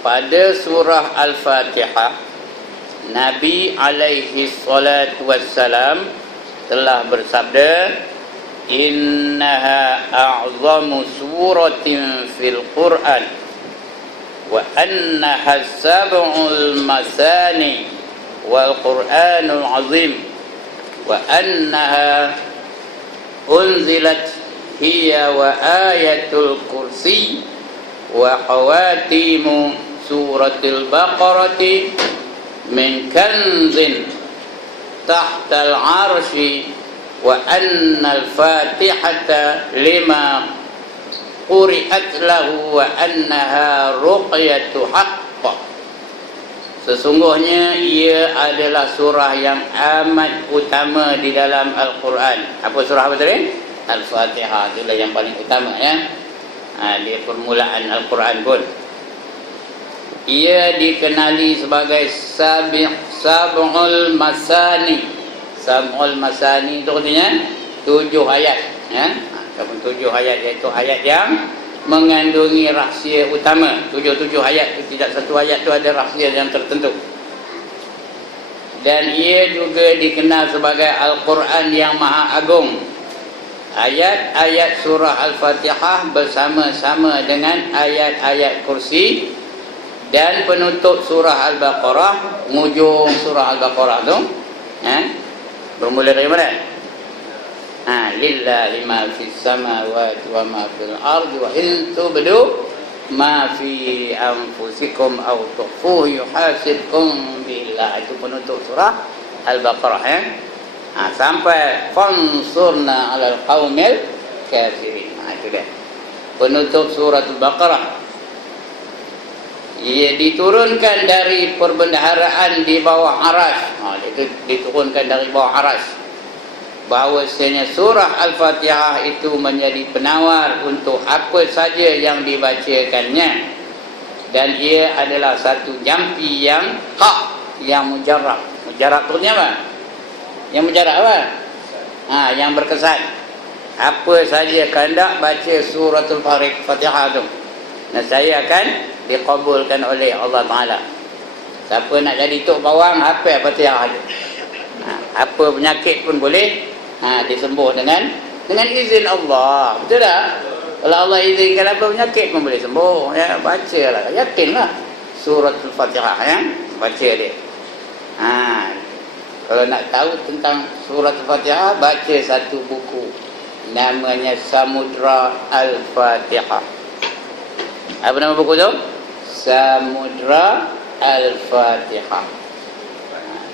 pada surah Al-Fatihah, Nabi alaihi salatu wassalam telah bersabda, innaha a'zamu suratin fil Qur'an wa annaha sab'ul masani wal Qur'anul azim wa annaha unzilat hiya wa ayatul kursi wa khawatimu suratil baqarati min kanzin tahtal arshi wa annal fatihata lima quri'at lahu wa annaha ruqyatu haqq. Sesungguhnya ia adalah surah yang amat utama di dalam Al-Quran. Apa surah apa tadi? Al-Fatihah, itulah yang paling utama ya. Di permulaan Al-Quran pun ia dikenali sebagai sab'ul masani. Sab'ul masani itu artinya 7 ayat ya. Ataupun 7 ayat, iaitu ayat yang mengandungi rahsia utama. 7 ayat itu, tidak satu ayat itu ada rahsia yang tertentu. Dan ia juga dikenal sebagai Al-Quran yang Maha Agung. Ayat-ayat surah Al-Fatihah bersama-sama dengan ayat-ayat kursi dan penutup surah Al-Baqarah, hujung surah Al-Baqarah tu bermula dari mana? Lillahi ma fis samawati wa ma fil ardi wa in tubdu ma fi anfusikum aw tukhfuhu yuhasibkum billah. Itu penutup surah Al-Baqarah sampai fansurna 'alal qaumil kafirin. Itu dia penutup surah Al-Baqarah. Ia diturunkan dari perbendaharaan di bawah aras. Itu diturunkan dari bawah aras. Bahawasanya surah Al-Fatihah itu menjadi penawar untuk apa saja yang dibacakannya. Dan ia adalah satu jampi yang hak, yang mujarab. Mujarab itu apa? Yang mujarab apa? Yang berkesan. Apa saja kehendak baca suratul Fatihah itu, nah saya akan dikabulkan oleh Allah Ta'ala. Siapa nak jadi tok bawang, apa Fatihah ada. Apa penyakit pun boleh disembuh dengan izin Allah. Betul tak? Kalau Allah izinkan apa penyakit pun boleh sembuh ya. Bacalah, yakinlah suratul Fatihah ya. Baca dia. Kalau nak tahu tentang suratul Fatihah, baca satu buku namanya Samudra Al-Fatihah. Apa nama buku tu? Samudra Al-Fatihah.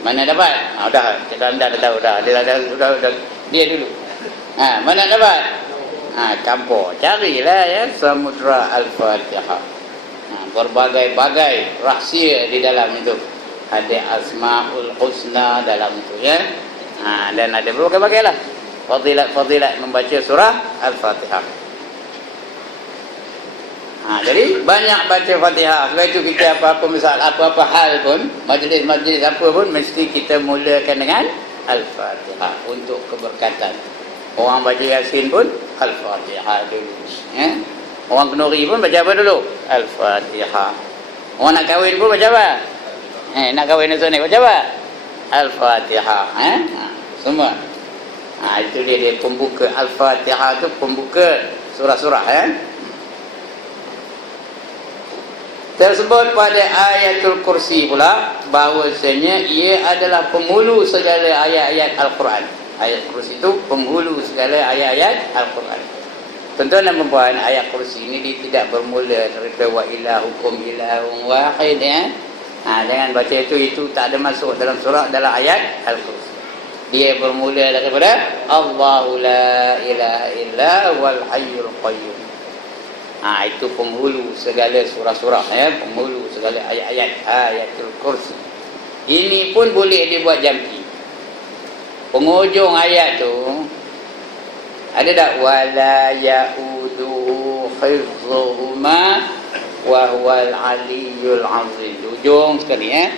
Mana dapat? Dah, anda dah tahu dah. Dia dah dia dulu. Mana dapat? Campur. Carilah ya Samudra Al-Fatihah. Berbagai-bagai rahsia di dalam itu. Ada Asmaul Husna dalam itu ya. Dan ada berbagai-bagai lah fadilat membaca surah Al-Fatihah. Jadi banyak baca Fatihah. Sebab itu kita apa-apa hal pun, majlis-majlis apa pun, mesti kita mulakan dengan Al-Fatihah untuk keberkatan. Orang baca Yasin pun Al-Fatihah dulu ya. Orang kenuri pun baca apa dulu? Al-Fatihah. Orang nak kahwin pun baca apa? Nak kahwin esok ni baca apa? Al-Fatihah semua. Itu dia pembuka Al-Fatihah tu, pembuka surah-surah ya. Tersebut pada ayatul kursi pula bahawasanya ia adalah penghulu segala ayat-ayat Al-Quran. Ayat kursi itu penghulu segala ayat-ayat Al-Quran. Tuan-tuan dan puan, ayat kursi ini dia tidak bermula daripada wa ilahukum ilahun wahid ya. Jangan baca itu tak ada masuk dalam surah, dalam ayat Al-Kursi. Dia bermula daripada Allahu la ilaha illa wal hayyul qayyum. Itu penghulu segala surah-surah ya, penghulu segala ayat-ayat ayatul kursi. Ini pun boleh dibuat jampi. Penghujung ayat tu ada tak wala yauduhu hifdhuhuma wa huwal aliyyul azim. Ujung sekali ya.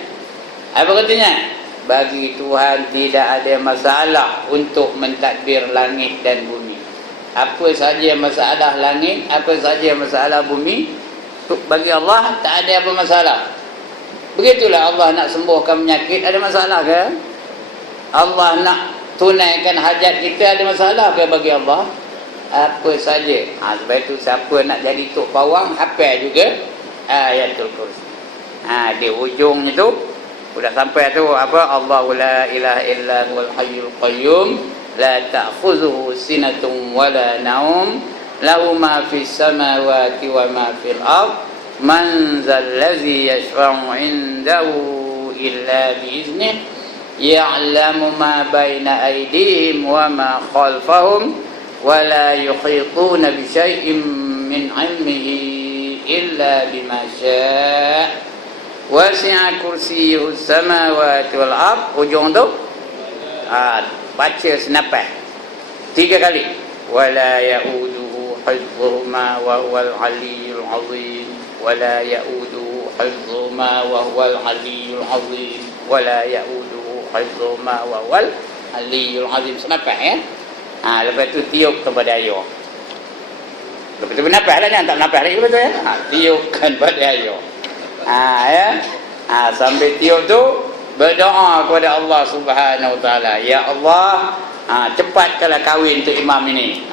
Apa katanya? Bagi Tuhan tidak ada masalah untuk mentadbir langit dan bumi. Apa saja masalah langit, apa saja masalah bumi, bagi Allah tak ada apa masalah. Begitulah Allah nak sembuhkan penyakit, ada masalah ke? Allah nak tunaikan hajat kita, ada masalah ke bagi Allah? Apa saja. Sebab itu siapa nak jadi tok pawang, hafal juga ayatul kursi. Di hujungnya tu sudah sampai tu apa? Allahu la ilaha illa huwal hayyul qayyum la ta'khudhuhu sinatun wala naum lahu ma fis samawati wa ma fil ard man zal ladzi yashfa'u 'indahu illa bi iznihi ya'lamu ma baina aydihim wa ma khalfahum wa la yuhituna bi syai'in min 'ilmihi illa bima syaa' wasi'a kursiyyuhu samawati wal ard. Ujung tu baca senapas 3 kali. Wala ya'uduhu hifdhuhuma wa huwal aliyyul azim. Wala ya'uduhu hifdhuhuma wa huwal aliyyul azim. Wala ya'uduhu hifdhuhuma wa huwal aliyyul azim. Senapas ya. Lepas tu tiup kepada ayah. Lepas tu bernafas lah ni, tak bernafas lagi betul ya. Tiupkan pada ayah. Sambil tiup tu berdoa kepada Allah Subhanahu Wa Taala. Ya Allah, cepatkanlah kahwin untuk imam ini.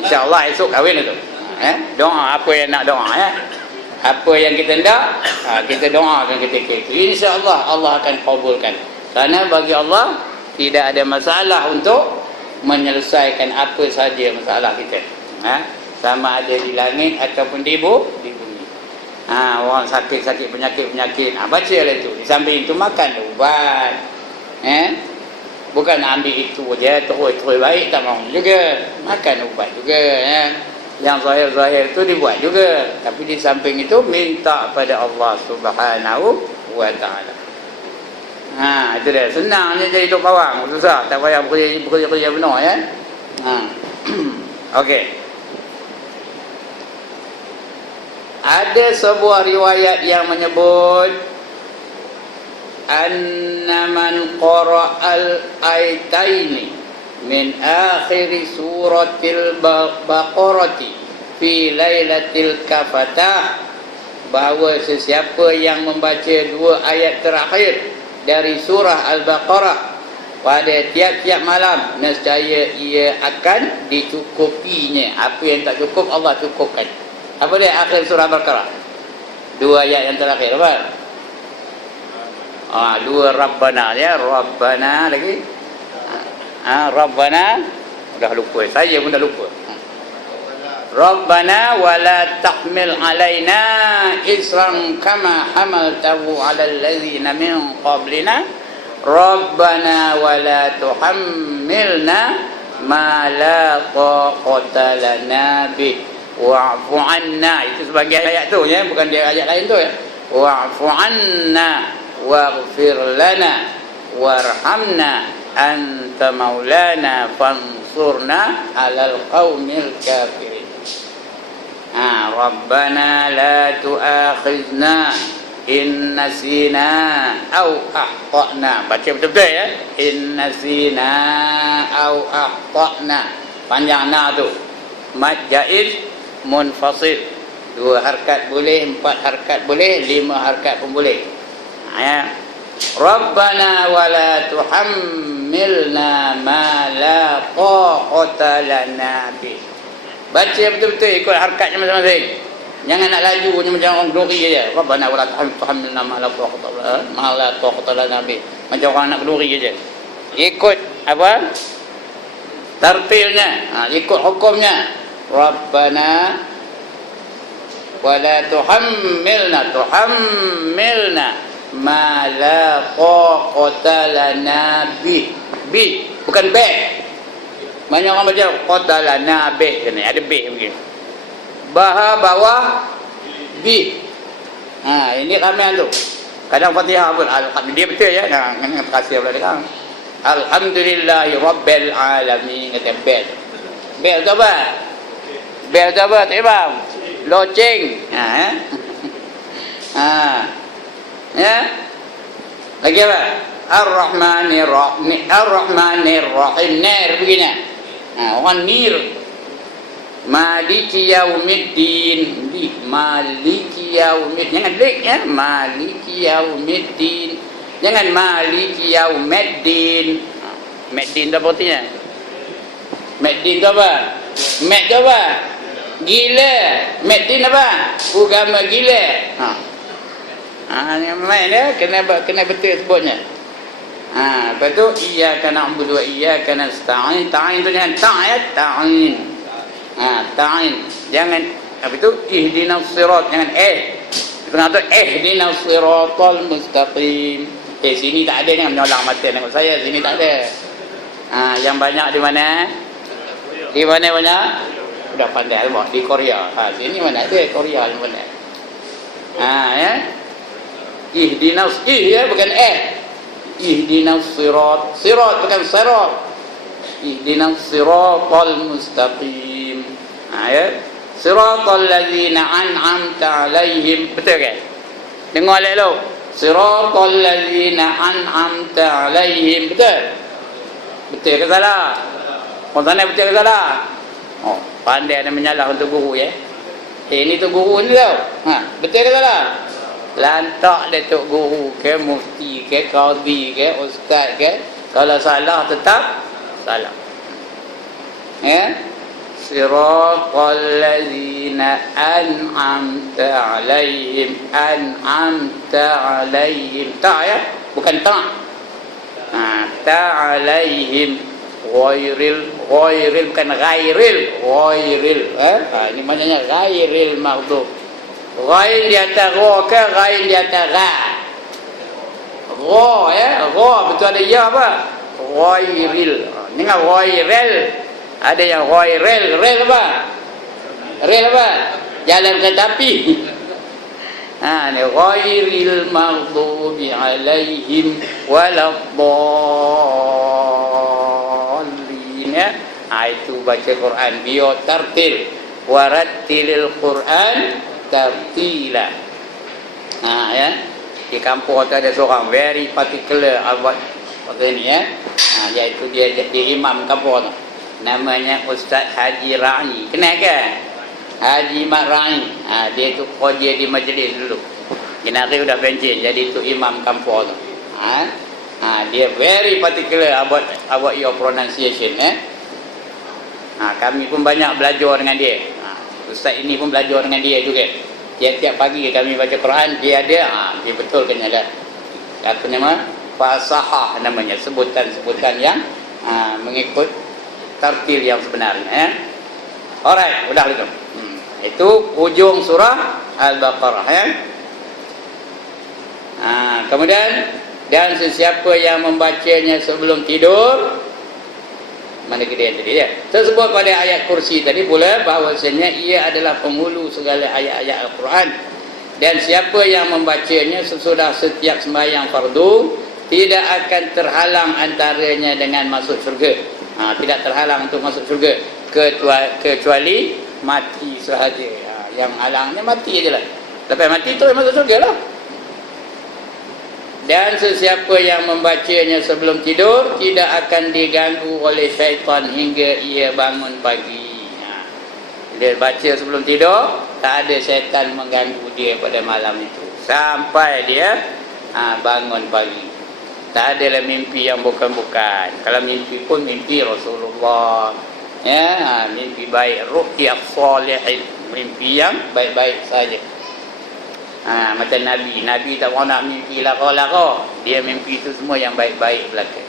InsyaAllah esok kahwin itu. Doa apa yang nak doa ya. Apa yang kita hendak, kita doakan ketika itu. InsyaAllah Allah akan kabulkan. Kerana bagi Allah tidak ada masalah untuk menyelesaikan apa saja masalah kita. Sama ada di langit ataupun di bumi. Orang sakit-sakit penyakit-penyakit, bacalah itu. Di samping itu makan ubat. Bukan ambil itu je terus baik, tak mahu juga. Makan ubat juga Yang zahir-zahir itu dibuat juga. Tapi di samping itu minta pada Allah Subhanahu Wa Taala. Itu dia. Senang je jadi tok pawang. Susah, tak payah bekerja benar ya. Okey. Ada sebuah riwayat yang menyebut anna man qara'al ayataini min akhir suratil baqarati fi lailatil kafatah, bahawa sesiapa yang membaca 2 ayat terakhir dari surah Al-Baqarah pada tiap-tiap malam, nescaya ia akan dicukupinya. Apa yang tak cukup Allah cukupkan. Apa dia akhir surah Al-Baqarah? 2 ayat yang terakhir apa? 2 Rabbana ya, Rabbana lagi. Rabbana dah lupa. Saya pun dah lupa. Rabbana wala tahmil alaina isran kama hamaltahu ala allazina min qablina. Rabbana wala tuhammilna ma la taqata lana bih. Wa'fu anna, itu sebagai ayat tu ya, bukan dia ayat lain tu ya. Wa'fu anna waghfir lana warhamna anta maulana fansurna 'alal qaumil kafirin. Rabbana la tu'akhizna in nasina au akhtana. Baca betul-betul ya. In nasina au akhtana. Panjang na tu. Mad jaiz munfasil, 2 harkat boleh, 4 harkat boleh, 5 harkat pun boleh. Rabbana wala tuhammilna ma la taqata lana bih. Baca betul-betul ikut harkatnya masing-masing. Jangan nak laju macam orang kenduri aja. Rabbana wala tuhammilna ma la taqata lana bih. Macam orang nak kenduri aja. Ikut apa? Tartilnya, ikut hukumnya. Rabbana wala tuhammilna ma la taqata lana bih. Bukan bih. Banyak orang baca qata lana bih, ada bih begini. Bawah bih. Ini ramian tu. Kadang Fatihah pun dia betul ya. Terima kasih pula dia. Alhamdulillahi rabbil alamin, kata bih. Bih tu apa? Bel tu apa? Tak faham? Loceng. Ya. Lagi apa? Ar-Rahmanir Rahim. Ar-Rahmanir Rahim. Nir begini. Orang nir. Maliki yaumiddin. Maliki yaumiddin. Jangan dik ya. Maliki yaumiddin. Jangan maliki yaumiddin. Meddin tu apa artinya? Meddin tu apa? Med tu apa? Gila. Meddin apa? Agama gila. Ni main dia kena betul sebutnya. Lepas tu iyyaka na'budu wa iyyaka nasta'in. Ta'in tu jangan ta'ayat, ta'in. Ta'in. Jangan apa tu ihdinas sirat, jangan tengah tu ihdinas siratal mustaqim. Sini tak ada, jangan menolak mata tengok saya, sini tak ada. Yang banyak di mana? Di mana banyak? Dah pandai lah di Korea. Sini mana ada Korea di mana? Ya. Ihdinas ya bukan ihdinas sirat. Sirat bukan sirat. Ihdinas siratal mustaqim. Ya. Siratal ladzina an'amta 'alaihim. Betul ke? Dengar elok. Siratal ladzina an'amta 'alaihim. Betul? Betul ke salah? Orang sana betul ke salah? Pandai ada menyalah untuk guru ya. Ini tu guru ni tau. Betul ke salah? Lantak Datuk Guru ke, mufti ke, qadhi ke, ustaz ke, kalau salah tetap salah. Ya. Siratal ladzina an'amta 'alaihim. An'amta 'alaihim. Tak ya? Bukan tak. Ta''alaihim. Ghairil bukan ghairil. Ini maknanya ghairil maghdub. Ghain di atas ra ke ghain di atas ra? Ra ya, ra betul ada ya apa? Ghairil. Ni kan ghairil. Ada yang ghairil, rel apa? Rel apa? Jalan kereta api. Ni ghairil maghdubi alaihim waladdallin. Itu baca Quran bio tartil. Warattilil Quran tartila. Ya. Di kampung tu ada seorang very particular about ini ya. Iaitu dia jadi imam kampung tu. Namanya Ustaz Haji Rai. Kenal ke? Haji Mat Rai. Dia tu kerja di majlis dulu. Kinari sudah pencen jadi tu imam kampung tu. Dia very particular about your pronunciation kami pun banyak belajar dengan dia. Ustaz ini pun belajar dengan dia juga. Tiap-tiap pagi kami baca Quran, dia ada, dia betulkan ada. Apa nama? Fasahah namanya, sebutan-sebutan yang mengikut tartil yang sebenarnya. Alright, udah itu. Itu ujung surah Al-Baqarah kemudian dan sesiapa yang membacanya sebelum tidur, mana dia tadi ya? Tersebut pada ayat kursi tadi pula bahawasanya ia adalah penghulu segala ayat-ayat Al-Quran. Dan siapa yang membacanya sesudah setiap sembahyang fardu tidak akan terhalang antaranya dengan masuk syurga. Tidak terhalang untuk masuk syurga kecuali mati sahaja. Yang halangnya mati aja lah. Lepas mati tu masuk syurga lah. Dan sesiapa yang membacanya sebelum tidur tidak akan diganggu oleh syaitan hingga ia bangun pagi. Dia baca sebelum tidur, tak ada syaitan mengganggu dia pada malam itu sampai dia bangun pagi. Tak adalah mimpi yang bukan-bukan. Kalau mimpi pun mimpi Rasulullah, mimpi baik, ru'yah salihin, mimpi yang baik-baik saja. Macam Nabi tak mau nak mimpi lara-lara. Dia mimpi itu semua yang baik-baik belaka.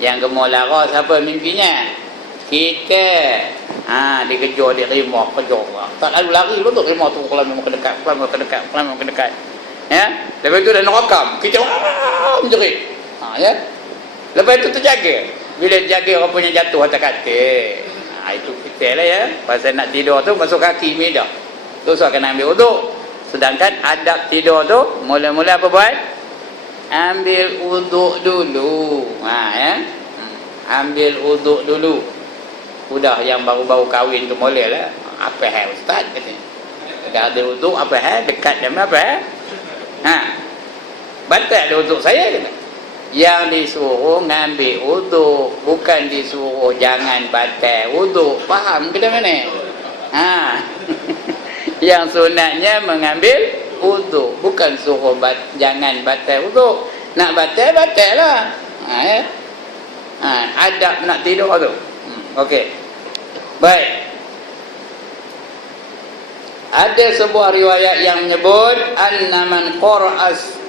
Yang gemar lara siapa mimpinya? Kita. Dikejar, dirima, kejar. Tak lalu lari lu tu rima tu kalau memang kedekat, ya. Lepas itu dah nerakam. Kita menjerit. Ya. Lepas itu terjaga. Bila jaga orang punya jatuh atas katil. Itu kita lah ya. Pasal nak tidur tu masuk kaki meja. Terus akan ambil uduk. Sedangkan adab tidur tu mula-mula apa buat? Ambil uduk dulu. Ya. Ambil uduk dulu. Udah yang baru-baru kahwin tu boleh lah. Apa hal ustaz katanya? Dah ada uduk apa hal? Dekat jam apa hal? Batal ada uduk saya kata. Yang disuruh ngambil wuduk, bukan disuruh jangan batal wuduk. Faham ke mana? Yang sunatnya mengambil wuduk, bukan suruh jangan batal wuduk. Nak batal lah. Adab nak tidur tu. Okey. Baik. Ada sebuah riwayat yang menyebut anna man qara'as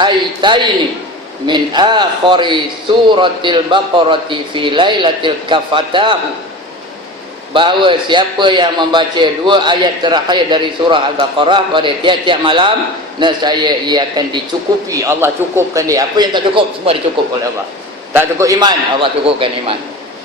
ayataini min akhiri suratil baqarati fi lailatil kafatahu, bahawa siapa yang membaca 2 ayat terakhir dari surah Al-Baqarah pada tiap-tiap malam, nescaya ia akan dicukupi. Allah cukupkan dia. Apa yang tak cukup, semua dicukup oleh Allah. Tak cukup iman, Allah cukupkan iman.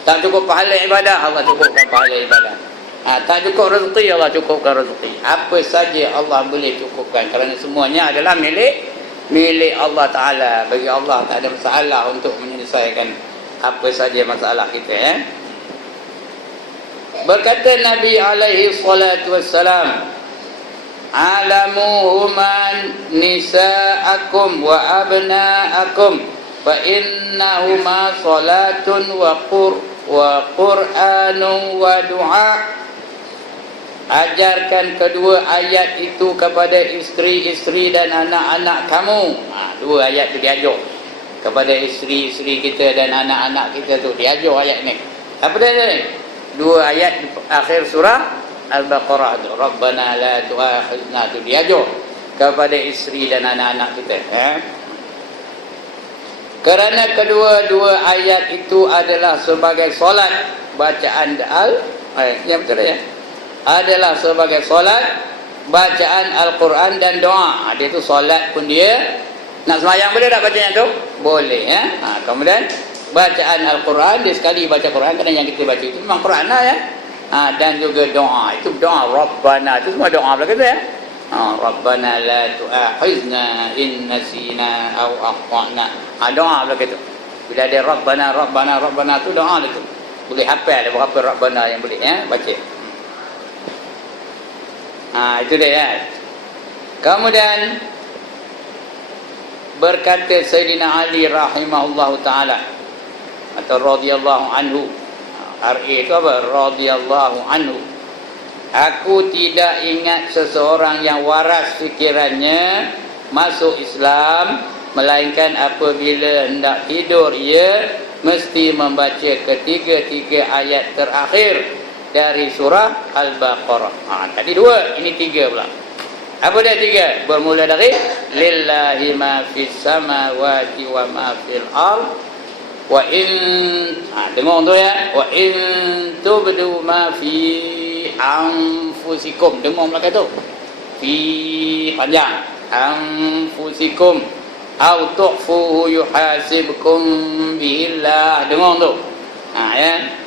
Tak cukup pahala ibadah, Allah cukupkan pahala ibadah. Tak cukup rezeki, Allah cukupkan rezeki. Apa saja Allah boleh cukupkan, kerana semuanya adalah milik Allah Ta'ala. Bagi Allah tak ada masalah untuk menyelesaikan apa saja masalah kita. Berkata Nabi alaihi salatu wassalam, alamuhuman nisa'akum wa abna'akum fa innahuma salatun wa qur'anun wa du'a. Ajarkan kedua ayat itu kepada isteri-isteri dan anak-anak kamu. 2 ayat tu diajar kepada isteri-isteri kita dan anak-anak kita tu, diajar ayat ni. Apa dia ni? 2 ayat di akhir surah Al-Baqarah tu. Rabbana la tu'akhidna tu diajar kepada isteri dan anak-anak kita. Kerana kedua-dua ayat itu adalah sebagai solat, bacaan yang betul ya, adalah sebagai solat, bacaan Al-Quran dan doa. Dia tu solat pun dia nak sembahyang boleh tak bacanya tu? Boleh ya. Kemudian bacaan Al-Quran, dia sekali baca Quran, kerana yang kita baca itu memang Quran lah ya. Dan juga doa, itu doa Rabbana, itu semua doa belakang tu ya. Rabbana la tu'akhizna in nasina aw akhtana. Doa belakang tu. Bila ada Rabbana tu doa tu. Boleh hafal ada berapa Rabbana yang boleh ya baca. Itu dia ya. Kemudian berkata Sayyidina Ali rahimahullahu ta'ala atau radhiyallahu anhu, itu apa? Radhiyallahu anhu. Aku tidak ingat seseorang yang waras fikirannya masuk Islam, melainkan apabila hendak tidur ia mesti membaca ketiga-tiga ayat terakhir dari surah Al-Baqarah. Tadi 2, ini 3 pula. Apa dia 3? Bermula dari lillahi ma fis samawati wa ma fil ard wa in dengar tu ya, wa in tubdu ma fi anfusikum. Dengar belakang tu. Fi panjang. Anfusikum au tukhfuhu yuhasibkum billah. Dengar tu. Ya.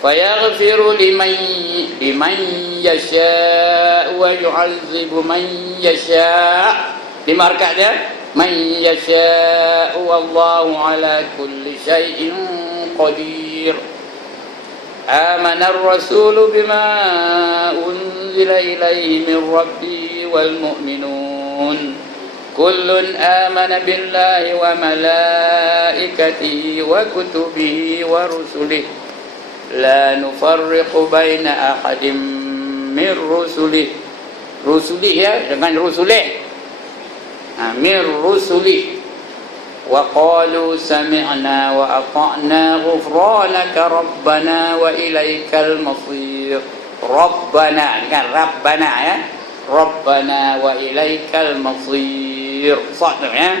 Fayaghfiru liman yasha' wa yu'adzibu man yasha'. Di markat dia, man yasha' wallahu ala kulli syai'in qadir. Amana ar-rasulu bima unzila ilaihi min rabbi wal mu'minun kullun amana billahi wa malaikatihi wa kutubihi wa rusulihi la nufarriqu baina ahadim min rusulih. Rusulih ya, dengan rusulih. Min rusulih. Wa qalu sami'na wa ata'na ghufranaka rabbana wa ilaikal masir. Rabbana, dengan Rabbana ya. Rabbana wa ilaikal masir. Satu ya.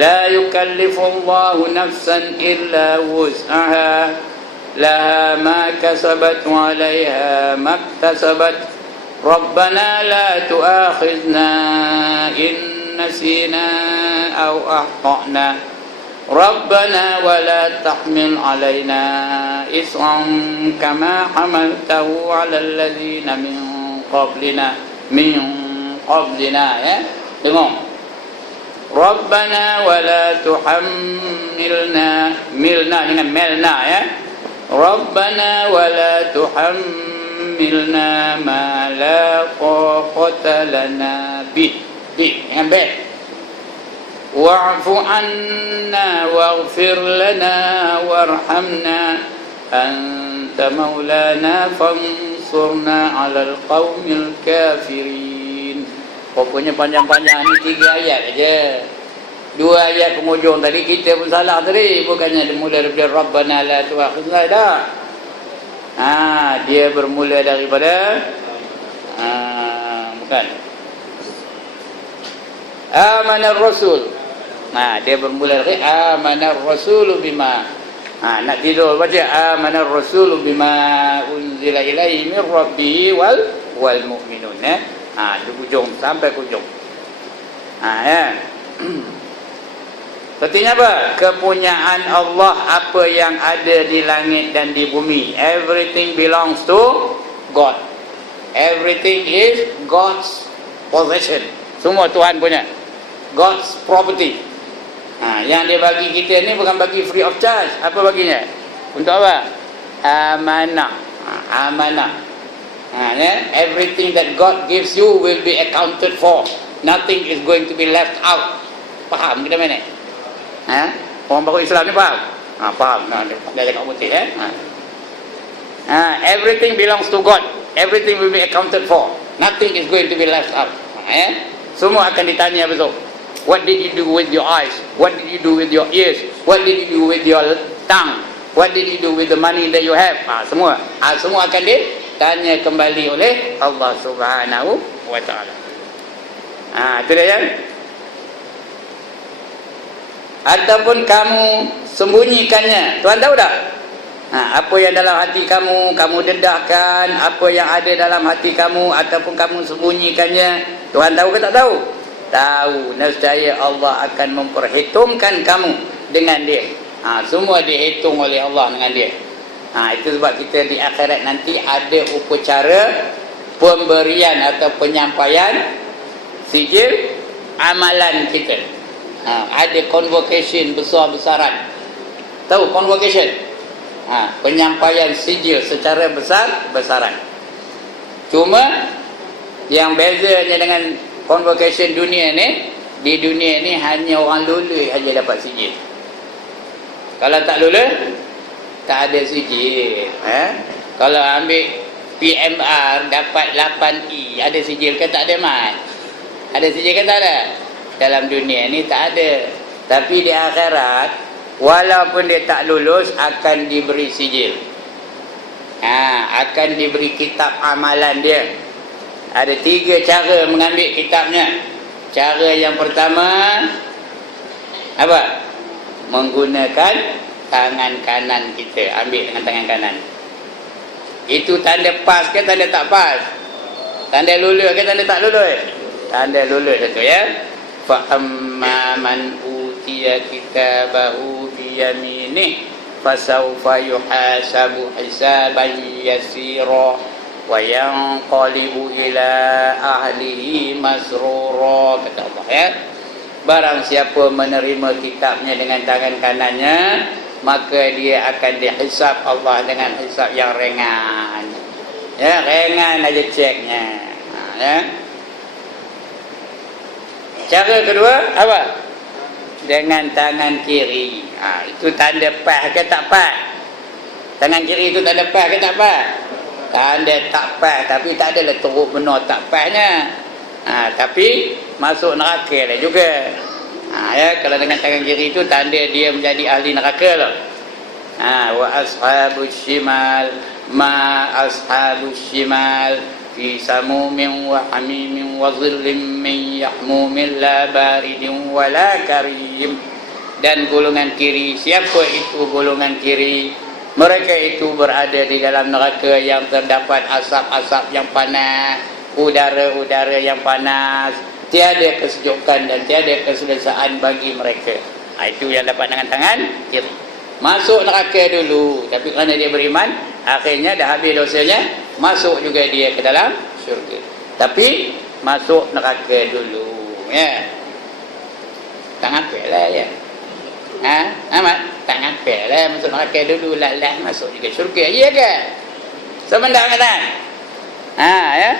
La yukallifu Allahu nafsan illa wus'aha. لها ما كسبت وعليها ما اكتسبت ربنا لا تؤاخذنا إن نسينا أو أخطأنا ربنا ولا تحمل علينا إصرا كما حملته على الذين من قبلنا ya. Dengar. ربنا ولا تحملنا dengan melna ya. Rabbana wa la tuhammilna ma la taqata lana bih. Dengan bih. wa'fu anna waghfir lana warhamna anta maulana fansurna 'alal qaumil kafirin. Pokoknya panjang-panjang ni 3 ayat aja. 2 ayat penghujung tadi kita pun salah tadi, bukannya dimulai daripada Rabbana la tu'akhidna dah. Dia bermula daripada bukan. Amanar Rasul. Dia bermula dari amanar Rasul bima. Nak tidur baca amanar Rasul bima unzila ilaihi min rabbih wal mu'minun. Di hujung sampai hujung. Ya. Artinya apa? Kepunyaan Allah apa yang ada di langit dan di bumi. Everything belongs to God. Everything is God's possession. Semua Tuhan punya. God's property. Yang dia bagi kita ni bukan bagi free of charge. Apa baginya? Untuk apa? Amanah. Amanah. Everything that God gives you will be accounted for. Nothing is going to be left out. Faham kita mana? Orang baru Islam ni faham? Faham. Dia cakap putih. Everything belongs to God. Everything will be accounted for. Nothing is going to be left out. Semua akan ditanya besok. What did you do with your eyes? What did you do with your ears? What did you do with your tongue? What did you do with the money that you have? Semua. Semua akan ditanya kembali oleh Allah Subhanahu wa ta'ala. Itu dia ya. Ataupun kamu sembunyikannya. Tuhan tahu tak? Apa yang dalam hati kamu dedahkan, apa yang ada dalam hati kamu ataupun kamu sembunyikannya, Tuhan tahu ke tak tahu? Tahu. Nescaya Allah akan memperhitungkan kamu dengan dia. Semua dihitung oleh Allah dengan dia. Itu sebab kita di akhirat nanti ada upacara pemberian atau penyampaian sijil amalan kita. Ada convocation besar-besaran. Tahu convocation? Penyampaian sijil secara besar-besaran. Cuma yang bezanya dengan convocation dunia ni, di dunia ni hanya orang lulus aja dapat sijil. Kalau tak lulus, tak ada sijil. Kalau ambil PMR dapat 8E, ada sijil ke tak ada mat? Ada sijil ke tak ada? Dalam dunia ni tak ada. Tapi di akhirat, walaupun dia tak lulus, akan diberi sijil. Akan diberi kitab amalan dia. Ada 3 cara mengambil kitabnya. Cara yang pertama, apa? Menggunakan tangan kanan kita. Ambil dengan tangan kanan. Itu tanda pas ke tanda tak pas? Tanda lulus ke tanda tak lulus? Tanda lulus itu ya. Fa amma man utiya kitabahu bi yaminih fasawfa yuhasabu hisaban yasira wa yanqalibu ila ahlihi masrura, kata Allah ya. Barang siapa menerima kitabnya dengan tangan kanannya, maka dia akan dihisab Allah dengan hisab yang ringan. Ya, ringan aja ceknya. Ya. Cara kedua apa? Dengan tangan kiri. Itu tanda pas ke tak pas? Tangan kiri itu tanda pas ke tak pas? Tanda tak pas, tapi tak adalah teruk benar tak pasnya. Tapi masuk neraka lah juga. Ya, kalau dengan tangan kiri itu tanda dia menjadi ahli neraka lah. Wa ashabus shimal ma ashabus shimal fi samumin wa hamimin wa dhillim min yahmumin la baridin wa la karim. Dan golongan kiri, siapa itu golongan kiri? Mereka itu berada di dalam neraka yang terdapat asap-asap yang panas, udara-udara yang panas, tiada kesejukan dan tiada keselesaan bagi mereka. Itu yang dapat dengan tangan kiri. Masuk neraka dulu, tapi kerana dia beriman, akhirnya dah habis dosanya, masuk juga dia ke dalam syurga. Tapi masuk neraka dulu, ya. Tangan pelah ya. Amat tangan pelah masuk neraka dulu, lah masuk juga syurga. Iya ke? Sebentar kata. Ya.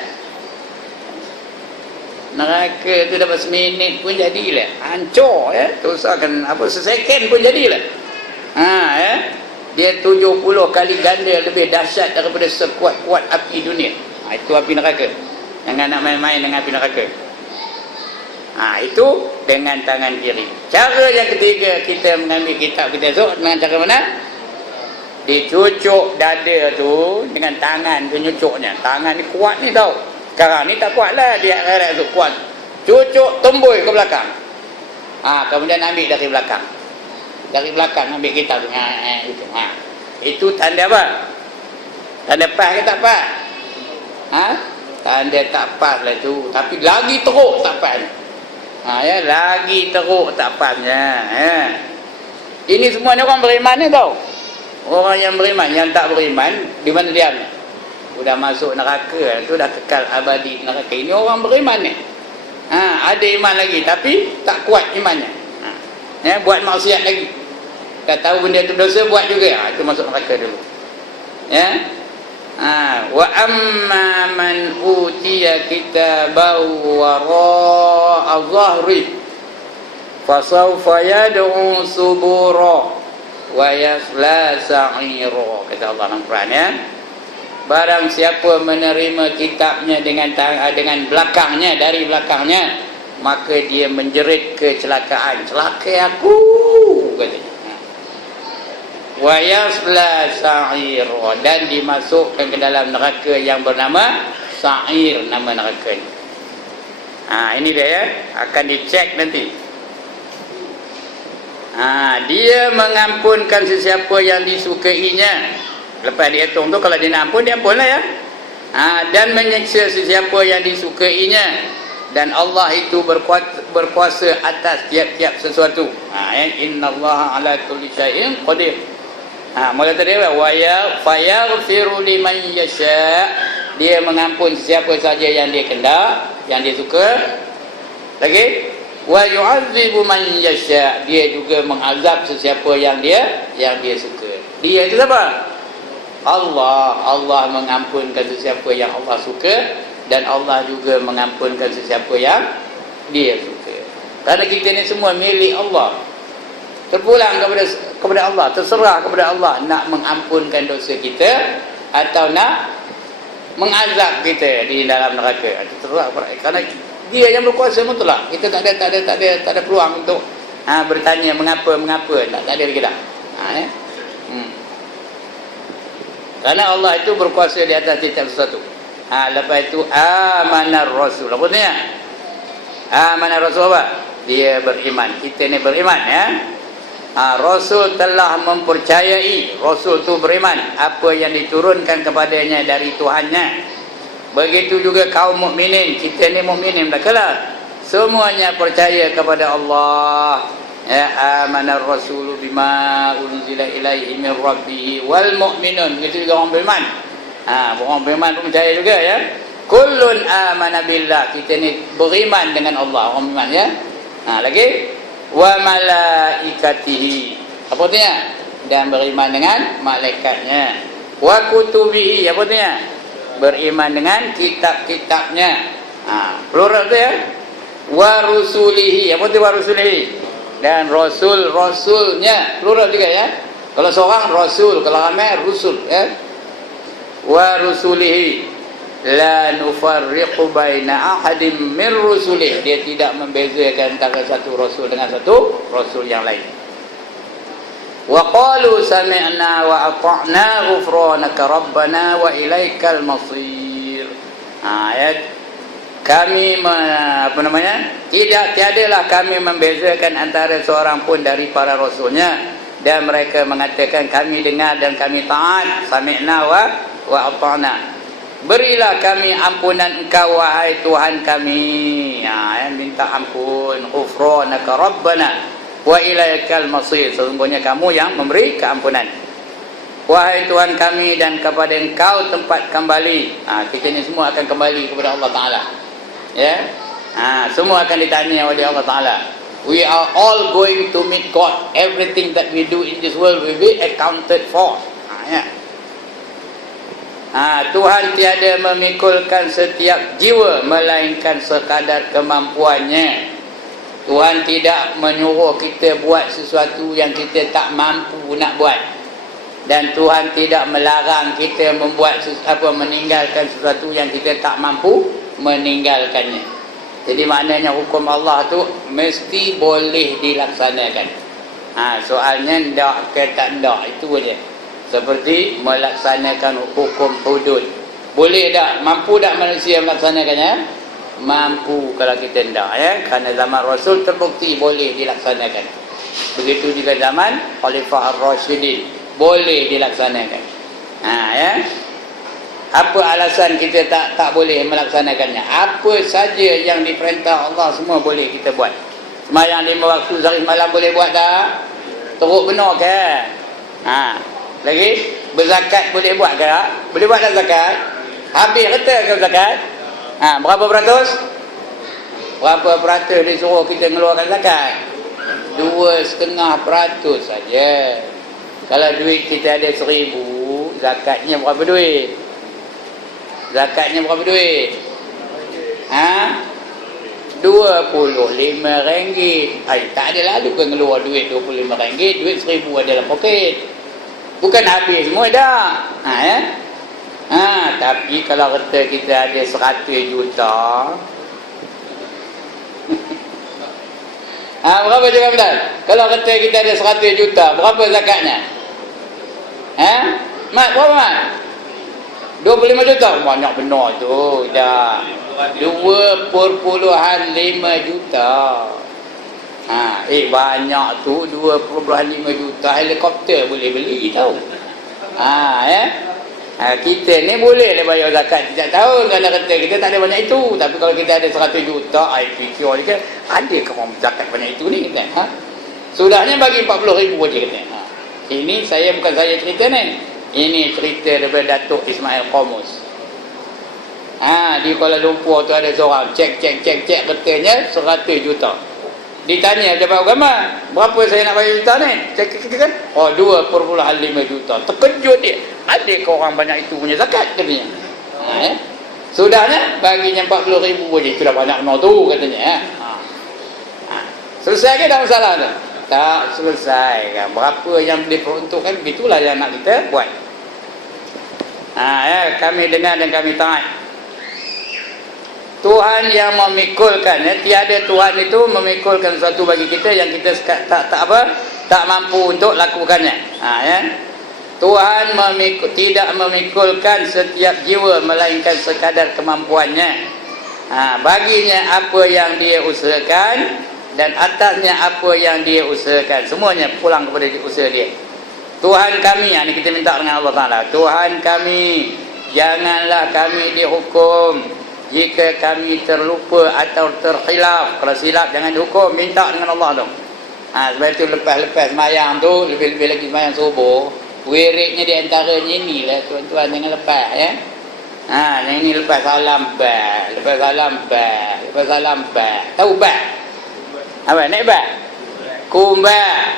Neraka tu dapat seminit pun jadilah. Hancur ya. Usahakan apa seseken pun jadilah. Ya. Dia 70 kali ganda lebih dahsyat daripada sekuat-kuat api dunia. Itu api neraka. Jangan nak main-main dengan api neraka. Itu dengan tangan kiri. Cara yang ketiga, kita mengambil kitab kita esok dengan cara mana? Dicucuk dada tu dengan tangan tu nyucuknya. Tangan ni kuat ni tau. Sekarang ni tak kuat lah, dia akhirat tu kuat. Cucuk tembus ke belakang. Kemudian ambil dari belakang. Dari belakang ambil kitab tu. Itu. Itu tanda apa? Tanda pas ke tak pas? Tanda tak pas lah tu. Tapi lagi teruk tak pas. Ya, lagi teruk tak pasnya. Ini semua ni orang beriman ni tau. Orang yang beriman, yang tak beriman, di mana dia? Sudah masuk neraka, tu dah kekal abadi neraka. Ini orang beriman ni. Ada iman lagi tapi tak kuat imannya. Buat maksiat lagi. Dah tahu benda tu dosa, buat juga. Itu masuk neraka dulu. Ya. Wa amma man utiya kitabahu wara'a dhahri fasawfa yad'u subura wa yasla sa'ira. Kata Allah dalam Quran ya. Barang siapa menerima kitabnya dengan belakangnya, dari belakangnya, maka dia menjerit kecelakaan. Celaka aku, katanya. Wa yasla sa'ir, dan dimasukkan ke dalam neraka yang bernama Sa'ir, nama neraka ini. Ini dia ya, akan dicek nanti. Dia mengampunkan sesiapa yang disukainya. Lepas dia hitung tu, kalau dia nak ampun, dia ampun lah ya. Dan menyiksa sesiapa yang disukainya. Dan Allah itu berkuasa atas tiap-tiap sesuatu. Innallaha ala kulli syai'in qadir. Mula tadi wa fayaghfiru liman yasha'. Dia mengampun sesiapa saja yang dia kendak, yang dia suka. Lagi wa yu'adzibu man yasha'. Dia juga mengazab sesiapa yang dia suka. Dia itu siapa? Allah mengampunkan sesiapa yang Allah suka, dan Allah juga mengampunkan sesiapa yang dia suka. Kerana kita ni semua milik Allah. Terpulang kepada Allah, terserah kepada Allah nak mengampunkan dosa kita atau nak mengazab kita di dalam neraka. Itu terserah kerana dia yang berkuasa mutlak. Kita tak ada peluang untuk bertanya mengapa tak ada lagi dah. Kerana Allah itu berkuasa di atas setiap sesuatu. Lepas itu amanar rasul. Apa artinya? Amanar rasul apa? Dia beriman. Kita ni beriman ya. Rasul telah mempercayai. Rasul tu beriman apa yang diturunkan kepadanya dari Tuhannya. Begitu juga kaum mukminin. Kita ni mukminin belakalah. Semuanya percaya kepada Allah. Ya, amanar rasulu bima unzila ilaihi min rabbih wal mu'minun. Begitu juga orang beriman. Orang beriman pun percaya juga ya. Kullun amana billah. Kita ni beriman dengan Allah, orang beriman ya. Lagi wa malaikatihi. Apa artinya? Dan beriman dengan malaikatnya. Wa kutubihi. Apa artinya? Beriman dengan kitab-kitabnya. Plural tu ya. Wa rusulihi. Apa artinya wa rusulihi? Dan rasulnya, plural juga ya. Kalau seorang rasul, kalau ramai rusul ya. Wa rusulihi la nufarriqu baina ahadin min rusulih. Dia tidak membezakan antara satu rasul dengan satu rasul yang lain. Wa qalu sami'na wa ata'na ghufranaka rabbana wa ilaikal masir. Ayat kami tiadalah kami membezakan antara seorang pun dari para rasulnya, dan mereka mengatakan kami dengar dan kami taat. Sami'na wa ata'na. Berilah kami ampunan Engkau wahai Tuhan kami. Minta ampun. Ghufranaka rabbana wa ilaikal masir. Sesungguhnya kamu yang memberi keampunan. Wahai Tuhan kami, dan kepada Engkau tempat kembali. Kita ni semua akan kembali kepada Allah Ta'ala ya. Semua akan ditanya oleh Allah Ta'ala. We are all going to meet God. Everything that we do in this world will be accounted for. Ya. Tuhan tiada memikulkan setiap jiwa melainkan sekadar kemampuannya. Tuhan tidak menyuruh kita buat sesuatu yang kita tak mampu nak buat. Dan Tuhan tidak melarang kita membuat meninggalkan sesuatu yang kita tak mampu meninggalkannya. Jadi maknanya hukum Allah tu mesti boleh dilaksanakan. Soalnya ndak ke tak ndak, itu je. Seperti melaksanakan hukum hudud. Boleh tak? Mampu tak manusia melaksanakannya? Mampu kalau kita tidak, ya. Kerana zaman Rasul terbukti boleh dilaksanakan. Begitu juga zaman Khalifah Ar-Rasyidin boleh dilaksanakan. Ya. Apa alasan kita tak boleh melaksanakannya? Apa saja yang diperintah Allah semua boleh kita buat. Sembahyang 5 waktu sehari malam boleh buat tak? Teruk benar ke? Lagi berzakat boleh buat ke? Boleh buat tak zakat? Habis kata ke zakat? Berapa peratus? Berapa peratus disuruh kita mengeluarkan zakat? 2,5% saja. Kalau duit kita ada 1,000, zakatnya berapa duit? Zakatnya berapa duit? RM25. Tak ada lalu kan keluar duit RM25. Duit 1,000 ada dalam poket. Bukan habis semua dah. Tapi kalau kata kita ada 100 juta. Berapa juga betul? Kalau kata kita ada 100 juta, berapa zakatnya? Mat, berapa mat? 25 juta. Banyak benar tu. Dah 2,5 juta. Banyak tu. 2,5 juta helikopter boleh beli tau. Kita ni boleh lah bayar zakat setiap tahun. Kerana kata kita tak ada banyak itu. Tapi kalau kita ada 100 juta, fikir dia, ada ke orang zakat banyak itu ni? Kata. Sudahnya bagi 40,000 je kata. Ini bukan saya cerita ni. Ini cerita daripada Datuk Ismail Qamus. Di Kuala Lumpur tu ada seorang cek katanya 100 juta. Ditanya pejabat agama, berapa saya nak bayar juta ni? Cek kan? 2,5 juta. Terkejut dia. Ada ke orang banyak itu punya zakat katanya. Sudahnya baginya 40,000 je. Itu dah banyak benar tu katanya. Selesai ke tak masalah tu? Tak selesai kan. Berapa yang diperuntukkan, begitulah yang nak kita buat. Kami dengar dan kami taat. Tuhan yang memikulkan, tiada Tuhan itu memikulkan sesuatu bagi kita yang kita tak mampu untuk lakukannya. Tuhan tidak memikulkan setiap jiwa melainkan sekadar kemampuannya. Baginya apa yang dia usahakan dan atasnya apa yang dia usahakan. Semuanya pulang kepada usaha dia. Tuhan kami, ini kita minta dengan Allah Ta'ala. Tuhan kami, janganlah kami dihukum jika kami terlupa atau terkhilaf. Kalau silap jangan dihukum, minta dengan Allah tu. Sebab itu lepas sembahyang tu, lebih-lebih lagi sembahyang subuh, wiridnya di antaranya inilah tuan-tuan, jangan lepas ya. Yang ini lepas salam ba, lepas salam ba, lepas salam ba. Tahu ba? Apa naik ba? Kumba.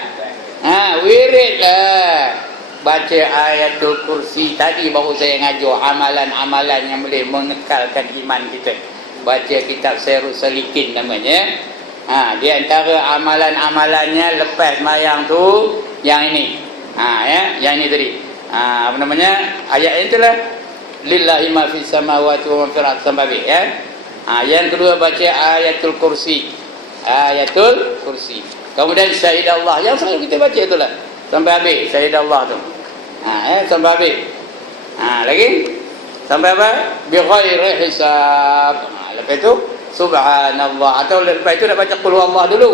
Wirid lah. Baca ayatul kursi. Tadi baru saya ngajar amalan-amalan yang boleh mengekalkan iman kita. Baca kitab Syairus Salikin namanya. Di antara amalan-amalannya lepas sembahyang tu yang ini. Yang ini tadi. Apa namanya? Ayat yang itulah. Lillahi ma fis samawati wa ma fil ardi sampai ya. Yang kedua baca ayatul kursi. Ayatul kursi. Kemudian syahid Allah yang selalu kita baca itulah. Sampai habis syahid Allah tu. Sampai habis. Lagi sampai apa? Bi ghairi hisab. Lepas itu subhanallah, atau lepas itu dah baca qul huwallahu dulu.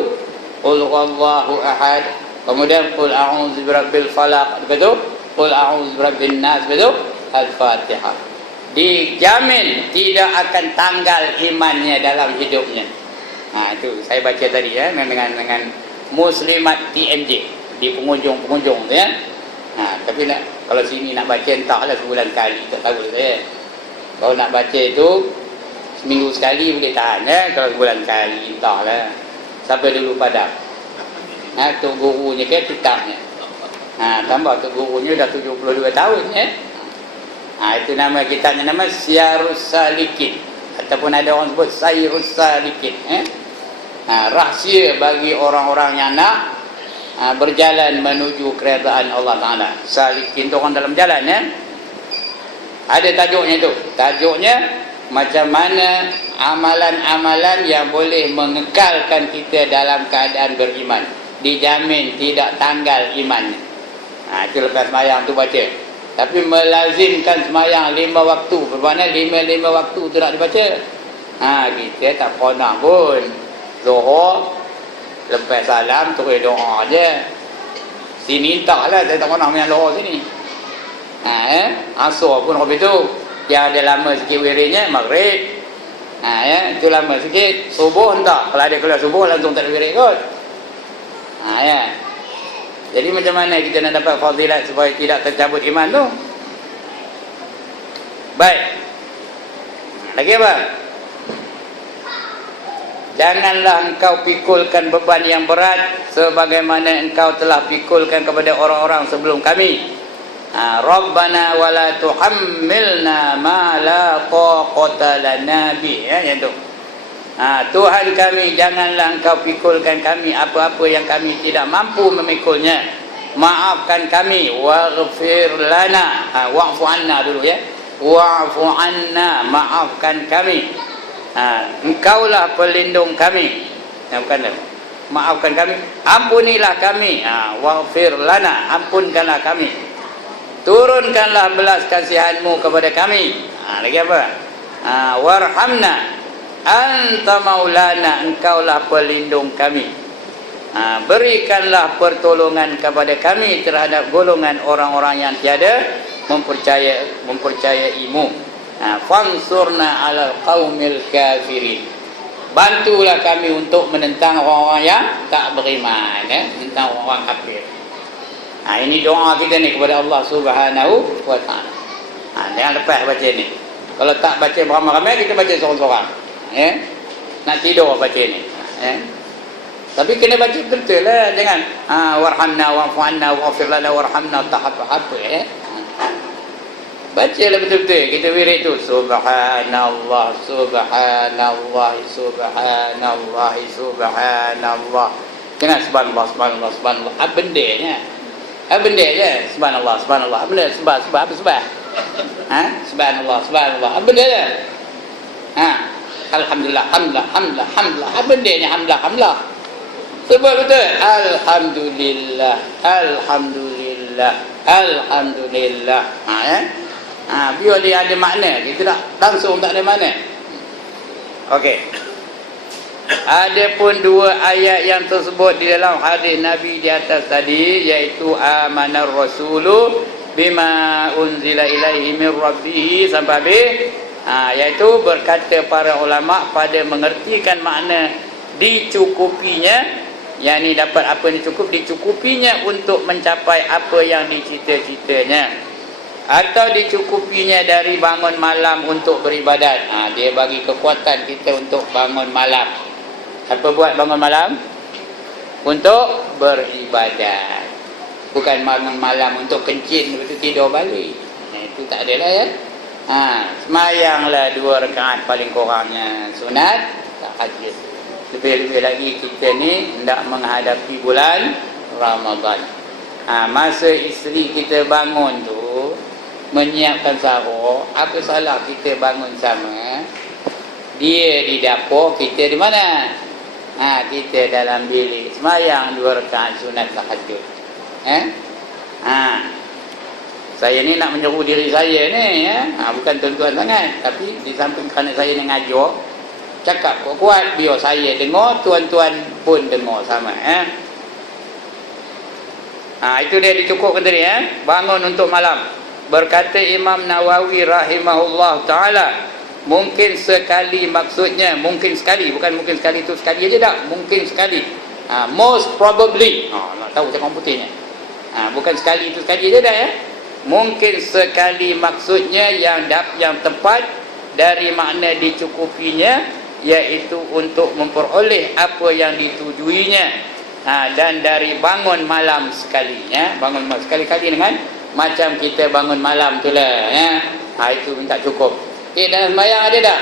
Qul huwallahu ahad. Kemudian qul a'udzu birabbil falaq. Lepas itu qul a'udzu birabbin nas. Lepas itu Al-Fatihah. Dijamin tidak akan tanggal imannya dalam hidupnya. Itu saya baca tadi ya, dengan Muslimat TMJ di pengunjung-pengunjung tu ya. Tapi kalau sini nak baca entahlah sebulan kali, tak tahu saya. Kalau nak baca itu seminggu sekali boleh tahan ya. Kalau sebulan kali entahlah. Sampai dulu padam. Tu gurunya ke kitabnya. Tambah tu gurunya dah 72 tahun ya. Itu nama kitabnya, nama Syiarus Salikin, ataupun ada orang sebut Sairus Salikin. Rahsia bagi orang-orang yang nak berjalan menuju keredaan Allah Ta'ala. Salikin tu orang dalam jalan, ada tajuknya tu. Tajuknya macam mana amalan-amalan yang boleh mengekalkan kita dalam keadaan beriman, dijamin tidak tanggal imannya. Itu lepas semayang tu baca. Tapi melazimkan semayang 5 waktu, bermakna 5 waktu tu nak dibaca. Kita tak pernah pun Zuhur lepas salam terus doa je. Sini tak lah, saya tak pernah main doa sini. Asar pun habis tu. Yang ada lama sikit wiridnya Maghrib. Itu lama sikit. Subuh tak. Kalau ada keluar subuh langsung tak ada wirid kot. Jadi macam mana kita nak dapat fadilat supaya tidak tercabut iman tu? Baik. Lagi apa? Janganlah engkau pikulkan beban yang berat sebagaimana engkau telah pikulkan kepada orang-orang sebelum kami. Rabbana wala tuhammilna ma la taqata lana bi. Yang tu. Tuhan kami, janganlah engkau pikulkan kami apa-apa yang kami tidak mampu memikulnya. Maafkan kami, waghfir lana. Wa'fu anna dulu ya. Wa'fu anna, maafkan kami. Engkaulah pelindung kami. Bukan, maafkan kami, ampunilah kami. Waghfir lana, ampunkanlah kami. Turunkanlah belas kasihanmu kepada kami. Lagi apa? Warhamna anta maulana, engkaulah pelindung kami. Berikanlah pertolongan kepada kami terhadap golongan orang-orang yang tiada mempercayaimu. Fansurna ala qaumil kafirin, bantulah kami untuk menentang orang-orang yang tak beriman, menentang orang kafir. Ini doa kita ni kepada Allah Subhanahu wa ta'ala. Jangan lepas baca ni. Kalau tak baca beramai-ramai, kita baca seorang-seorang. Nak tidur baca ni. Tapi kena baca betul-betul lah. Jangan warhamna wa'fu anna waghfir lana warhamna tak apa-apa. Bacalah betul-betul. Kita wirid tu subhanallah subhanallah subhanallah subhanallah. Jangan subhanallah subhanallah subhanallah. Bendanya. Benda je. Subhanallah subhanallah. Benda sebab apa sebab? Subhanallah subhanallah. Benda je. Alhamdulillah hamdulillah hamdulillah hamdulillah. Bendanya hamdulillah hamdulillah. Sebab betul. Alhamdulillah alhamdulillah alhamdulillah. Biar dia ada makna. Kita tak langsung tak ada makna. Okey. Adapun 2 ayat yang tersebut di dalam hadis Nabi di atas tadi, iaitu amanar rasulu bima unzila ilaihi min rabbih sampai habis, iaitu berkata para ulama pada mengertikan makna dicukupinya, yakni dapat apa yang dicukupinya untuk mencapai apa yang dicita-citanya, atau dicukupinya dari bangun malam untuk beribadat. Dia bagi kekuatan kita untuk bangun malam. Apa buat bangun malam? Untuk beribadat. Bukan bangun malam untuk kencing lepas tu tidur balik. Itu tak ada lah ya. Semayanglah 2 rakaat paling kurangnya sunat, tahajud. Lebih-lebih lagi kita ni hendak menghadapi bulan Ramadan. Masa isteri kita bangun tu menyiapkan sahur, apa salah kita bangun sama? Dia di dapur, kita di mana? Kita dalam bilik semayang 2 rakaat sunat tahajud. Saya ni nak menyeru diri saya ni, bukan tuan-tuan sangat, tapi di samping kerana saya ni ngajar, cakap kuat-kuat biar saya dengar, tuan-tuan pun dengar sama. Itu dia dicukupkan tadi, bangun untuk malam. Berkata Imam Nawawi rahimahullah ta'ala, mungkin sekali maksudnya, mungkin sekali, bukan mungkin sekali itu sekali aja tak, mungkin sekali. Most probably, nak tahu cakap putihnya. Bukan sekali itu sekali aja tak ya. Mungkin sekali maksudnya yang tepat dari makna dicukupinya, iaitu untuk memperoleh apa yang ditujuinya, dan dari bangun malam sekalinya. Bangun malam sekali-kali dengan macam kita bangun malam tu lah ya. Itu minta cukup. Dalam sembahyang ada tak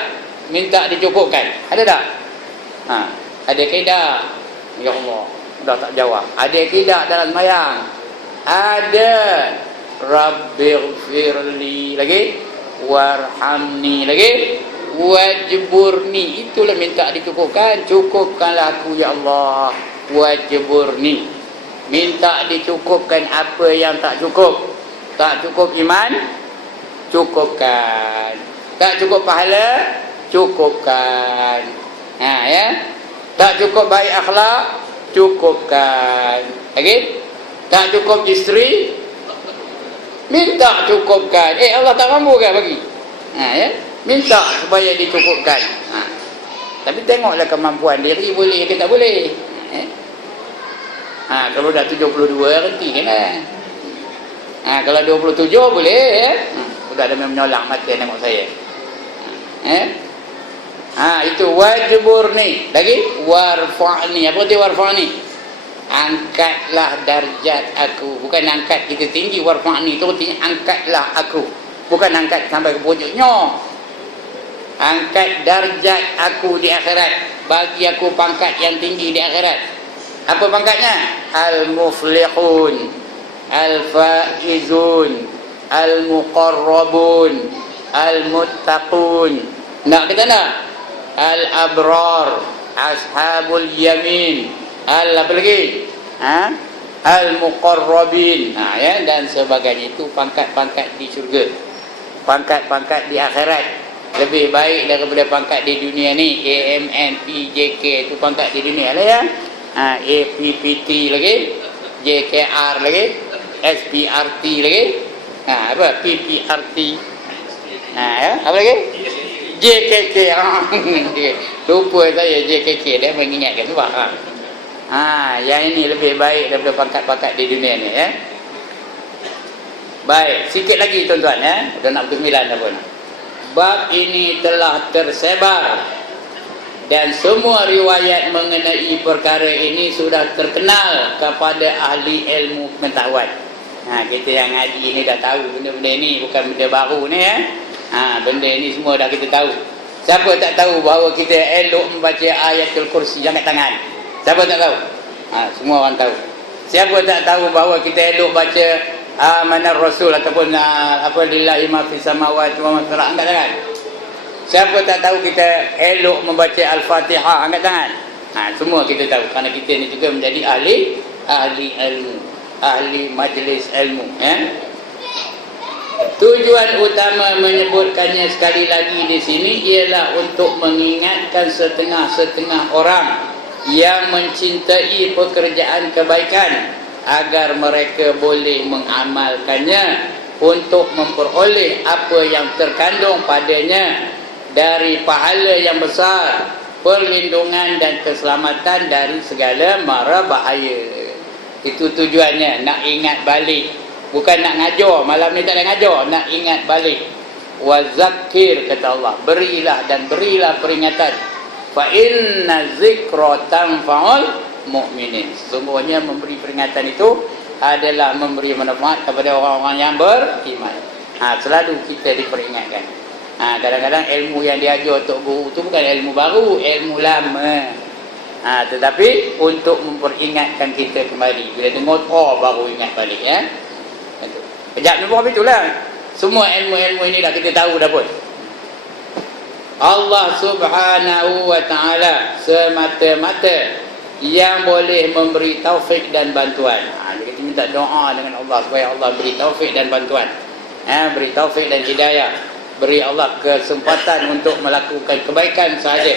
minta dicukupkan? Ada tak? Ada ke tak? Ya Allah, dah tak jawab. Ada ke tak dalam sembahyang? Ada. Rabbighfirli lagi, warhamni lagi, wajburni. Itulah minta dicukupkan. Cukupkanlah aku ya Allah. Wajburni, minta dicukupkan apa yang tak cukup. Tak cukup iman, cukupkan. Tak cukup pahala, cukupkan. Ya. Tak cukup baik akhlak, cukupkan. Lagi? Tak cukup isteri, minta cukupkan. Allah tak mampu ke bagi? Ya. Minta supaya dicukupkan. Tapi tengoklah kemampuan diri, boleh ke tak boleh. Kalau dah 72 renti kan. Kalau 27 boleh ya. Sudah ada menyolak mata tengok saya. Itu wajburni. Lagi warfa'ni. Apa tu warfa'ni? Angkatlah darjat aku. Bukan angkat kita tinggi. Warfa'ni tu artinya angkatlah aku. Bukan angkat sampai ke pucuknya. Angkat darjat aku di akhirat. Bagi aku pangkat yang tinggi di akhirat. Apa pangkatnya? Al-muflihun, al-faizun, al-muqarrabun, al-muttaqun. Nak kata nak? Al-abrar, ashabul yamin, apa lagi? Al-muqarrabin. Ya, dan sebagainya. Itu pangkat-pangkat di syurga. Pangkat-pangkat di akhirat. Lebih baik daripada pangkat di dunia ni. AMN, PJK, itu pangkat di dunia lah ya. APPT lagi, JKR lagi, SPRT lagi, apa PPRT, ya, apa lagi, JKK. Lupa saya JKK, dia mengingatkan sebab yang ini lebih baik daripada pangkat-pangkat di dunia ni ya. Baik, sikit lagi tuan-tuan ya, dah nak pukul 9 dah pun. Bab ini telah tersebar dan semua riwayat mengenai perkara ini sudah terkenal kepada ahli ilmu pengetahuan. Kita yang ngaji ni dah tahu benda-benda ni, bukan benda baru ni ya. Benda ni semua dah kita tahu. Siapa tak tahu bahawa kita elok membaca ayatul kursi angkat tangan? Siapa tak tahu? Semua orang tahu. Siapa tak tahu bahawa kita elok baca amanar rasul ataupun apa lillahi ma fis samawati wa ma fil ardi? Angkat tangan. Siapa tak tahu kita elok membaca al-Fatihah? Angkat tangan. Semua kita tahu kerana kita ni juga menjadi ahli ilmu, ahli majlis ilmu ya. Tujuan utama menyebutkannya sekali lagi di sini ialah untuk mengingatkan setengah-setengah orang yang mencintai pekerjaan kebaikan agar mereka boleh mengamalkannya untuk memperoleh apa yang terkandung padanya dari pahala yang besar, perlindungan dan keselamatan dari segala mara bahaya. Itu tujuannya, nak ingat balik. Bukan nak ngajar, malam ni tak ada ngajar, nak ingat balik. Wa zakir, kata Allah, berilah dan berilah peringatan. Fa inna zikra tanfa'ul mu'minin. Sesungguhnya memberi peringatan itu adalah memberi manfaat kepada orang-orang yang beriman. Selalu kita diperingatkan. Kadang-kadang ilmu yang diajar untuk guru itu bukan ilmu baru, ilmu lama. Tetapi untuk memperingatkan kita kembali. Bila dengar baru ingat balik ya. Kejap ni pun itulah. Semua ilmu-ilmu ini dah kita tahu dah pun. Allah Subhanahu wa taala semata-mata yang boleh memberi taufik dan bantuan. Kita minta doa dengan Allah supaya Allah beri taufik dan bantuan. Beri taufik dan hidayah. Beri Allah kesempatan untuk melakukan kebaikan sahaja.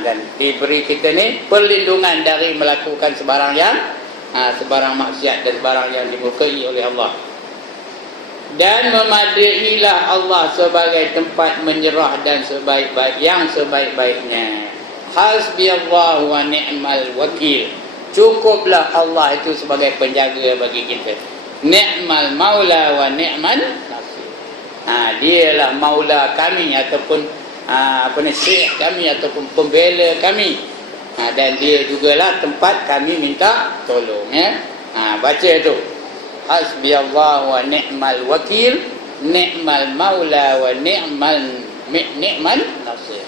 Dan diberi kita ni perlindungan dari melakukan sebarang maksiat dan sebarang yang dimurkai oleh Allah. Dan memadailah Allah sebagai tempat menyerah dan sebaik-baiknya. Hasbiyallahu wa ni'mal wakil. Cukuplah Allah itu sebagai penjaga bagi kita. Ni'mal maula wa ni'mal nasir. Dialah maula kami ataupun syekh kami ataupun pembela kami. Dan dia jugalah tempat kami minta tolong ya. Baca tu. Hasbiyallahu wa ni'mal wakil. ni'mal maula wa ni'mal nasir.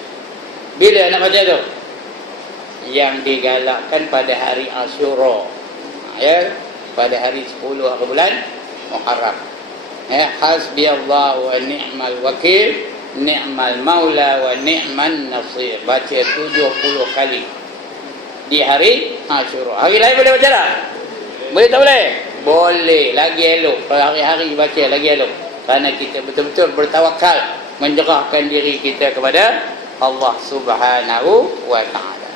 Bila nak baca tu? Yang digalakkan pada hari Asyura. Ya, pada hari 10 bulan Muharram. Ya, hasbiyallahu wa ni'mal wakil, ni'mal maula wa ni'man nasir. Baca 70 kali di hari Asyura. Hari lain boleh baca tak? Boleh tak boleh? Boleh, lagi elok. Kalau hari-hari baca lagi elok. Kerana kita betul-betul bertawakal, menyerahkan diri kita kepada Allah Subhanahu wa ta'ala.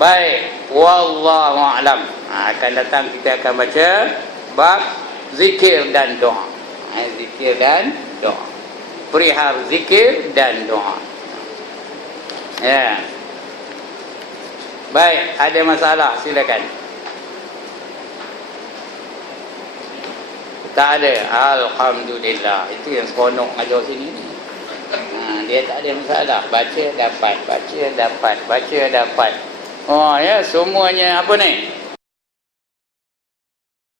Baik, wallahu a'lam. Akan datang kita akan baca bab zikir dan doa. Zikir dan doa. Perihal zikir dan doa. Ya. Baik, ada masalah silakan. Tak ada. Alhamdulillah. Itu yang seronok ajar sini ni. Dia tak ada masalah. Baca dapat, baca dapat, baca dapat. Oh ya, semuanya apa ni?